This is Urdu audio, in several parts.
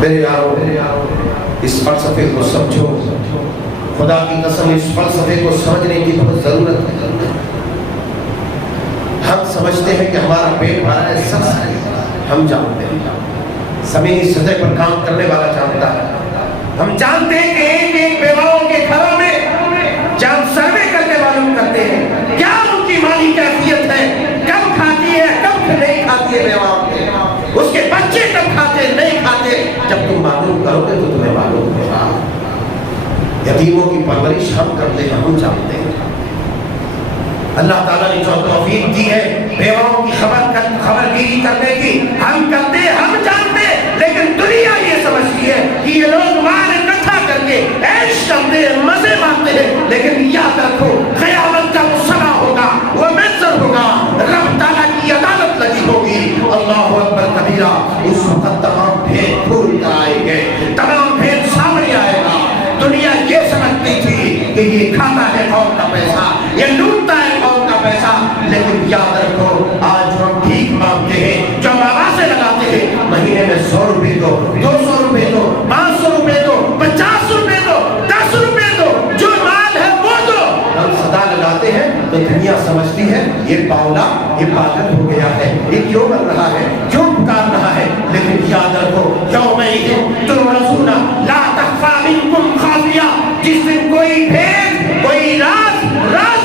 میرے یارو اس فلسفے کو سمجھو، خدا کی قسم اس فلسفے کو سمجھنے کی بہت ضرورت ہے۔ ہم سمجھتے ہیں کہ ہمارا پیٹ بھرا ہے، سب ہم جانتے ہیں، زمینی سطح پر کام کرنے والا جانتا ہے۔ ہم جانتے ہیں کہ ایک ایک بیواؤں کے گھروں میں جب ہم سروے کرنے والوں کرتے ہیں کیا ان کی مالی کیفیت ہے، کب کھاتی ہے کب نہیں کھاتی ہے بیواؤں، اس کے بچے کب کھاتے نہیں کھاتے، جب تم معلوم کرو گے تو تمہیں معلوم ہوگا۔ یتیموں کی پرورش ہم کرتے ہیں، ہم جانتے ہیں۔ اللہ تعالیٰ نے جو توفیق دی ہے بیواؤں کی خبرگیری کرنے کی، ہم کرتے ہم جانتے، لیکن دنیا یہ سمجھتی ہے کہ یہ لوگ مال اکٹھا کر کے عیش کرتے ہیں، مزے مارتے ہیں، لیکن یاد رکھو قیامت کا وہ سما ہوگا، وہ منظر ہوگا، رب تعالیٰ کی عدالت لگی ہوگی۔ اللہ اکبر کبیرہ، اس وقت تمام بھید کھول کر آئیں گے، تمام بھید سامنے آئے گا۔ دنیا یہ سمجھتی تھی کہ یہ کھاتا ہے قوم کا پیسہ، یہ لوٹتا ہے قوم کا پیسہ، لیکن یاد رکھو آج ہم بھیک مانگتے ہیں، جو آوازیں لگاتے ہیں مہینے میں 100 روپے دو، 200 روپے دو، 500 روپے دو، 50 روپے دو، 10 روپے دو، جو مال ہے وہ دو، ہم صدا لگاتے ہیں تو دنیا سمجھتی ہے یہ باولا، یہ پاگل ہو گیا ہے، یہ کیوں بن رہا ہے، کیوں پکار رہا ہے۔ لیکن یاد رکھو یومئذ تعرضون لا تخفی منکم خافیہ، جس دن کوئی بھید کوئی راز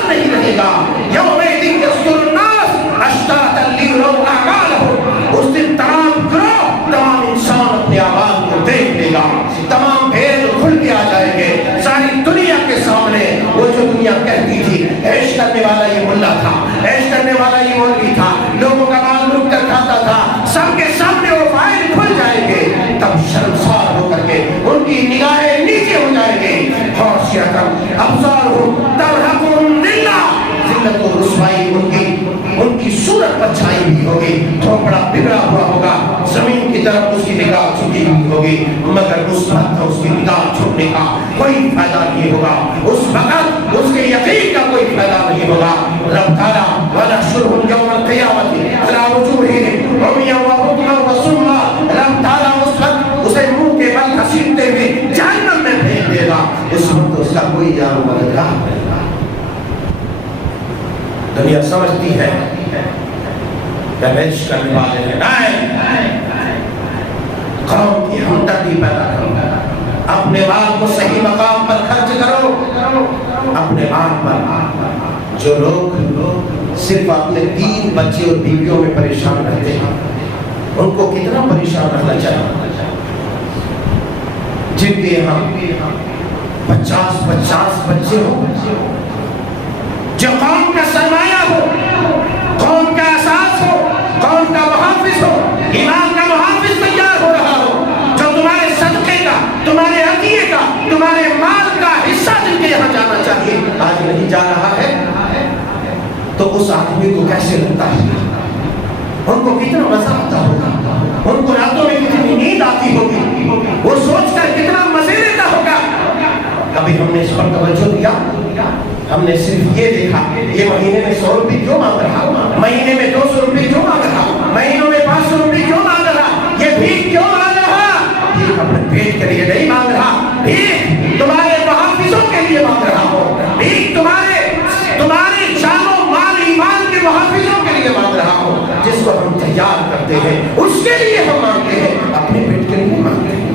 نہیں رہے گا۔ یومئذ یصدر الناس اشتاتا لیروا اعمالهم، اس دن تمام گروہ تمام انسان اپنے اعمال کو دیکھ لے گا، تمام بھید کھل کے آ جائیں گے ساری دنیا کے سامنے۔ وہ جو دنیا کہتی تھی عیش کرنے والا یہ ملا تھا، عیش کرنے والا یہ مولوی تھا، لوگوں کا مال لوٹ کر کھاتا تھا، سب کے سامنے وہ فائل کھل جائیں گے، تب شرمسار ہو کر کے ان کی نگاہیں نیچے ہو جائیں گے۔ خاشعۃ ابصارہم ترہقہم ذلہ، ذلت و رسوائی ان کی صورت پر چھائی ہوئی ہوگی، کھوپڑا بگڑا ہوا ہوگا، زمین کی طرف اس کی نگاہ جھکی ہوئی ہوگی، مگر اس وقت اس کی نگاہ جھکنے کا کوئی فائدہ نہیں ہوگا، اس وقت اس کے یقین کا کوئی فائدہ نہیں ہوگا۔ رب تعالیٰ وَنَحْشُرُهُمْ يَوْمَ الْقِيَامَةِ عَلَىٰ وُجُوهِهِمْ عُمْيًا وَبُكْمًا وَصُمًّا، رب تعالیٰ اس وقت اسے منہ کے بل گھسیٹتے ہوئے جہنم میں پھینک دے گا، اس وقت اس کا کوئی یار مددگار نہیں۔ دنیا سمجھتی ہے کہ عیش کرنے والے ہیں، نہیں، قوم کی ہمدردی پیدا کرو، اپنے مال کو صحیح مقام پر خرچ کرو، اپنے مال پر۔ جو لوگ صرف اپنے 3 بچے اور بیویوں میں پریشان رہتے ہیں ان کو کتنا پریشان رہنا چاہیے، جن کے یہاں 50 بچے ہو، جو قوم کا سرمایہ ہو، قوم کا اساس ہو، قوم کا محافظ ہو، ایمان کا محافظ تیار ہو رہا ہو، جو تمہارے صدقے کا، تمہارے عطیے کا، تمہارے مال کا حصہ جن کے یہاں جانا چاہیے آج نہیں جا رہا ہے، تو اس آدمی کو کیسے لگتا ہے، ان کو کتنا مزہ آتا ہوگا، ان کو راتوں میں کتنی نیند آتی ہوگی، وہ سوچ کر کتنا مزے لیتا ہوگا۔ کبھی ہم نے اس پر توجہ دیا؟ ہم نے صرف یہ دیکھا یہ مہینے میں 100 روپے کیوں مانگ رہا، مہینے میں 200 روپے کیوں مانگ رہا، مہینوں میں 500 روپے کیوں مانگ رہا، یہ بھیک کیوں مانگ رہا؟ بھیک اپنے پیٹ کے لیے نہیں مانگ رہا، بھیک تمہارے محافظوں کے لیے مانگ رہا ہو، بھیک تمہارے جان و مال ایمان کے محافظوں کے لیے مانگ رہا ہو، جس کو ہم تیار کرتے ہیں اس کے لیے ہم مانگتے ہیں، اپنے پیٹ کے لیے مانگتے ہیں۔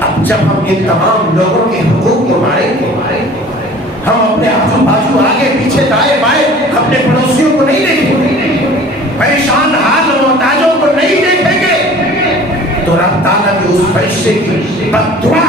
اب جب ہم ان تمام لوگوں کے حقوق کو ماریں گے، ہم اپنے آجو باجو آگے پیچھے دائیں بائیں اپنے پڑوسیوں کو نہیں دیکھیں گے، پریشان حال محتاجوں کو نہیں دیکھیں گے، تو رب تعالیٰ کی اس فرشتے کی بد دعا